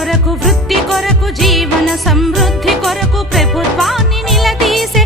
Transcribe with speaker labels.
Speaker 1: కొరకు వృత్తి కొరకు జీవన సమృద్ధి కొరకు ప్రభుత్వాన్ని నిలదీసే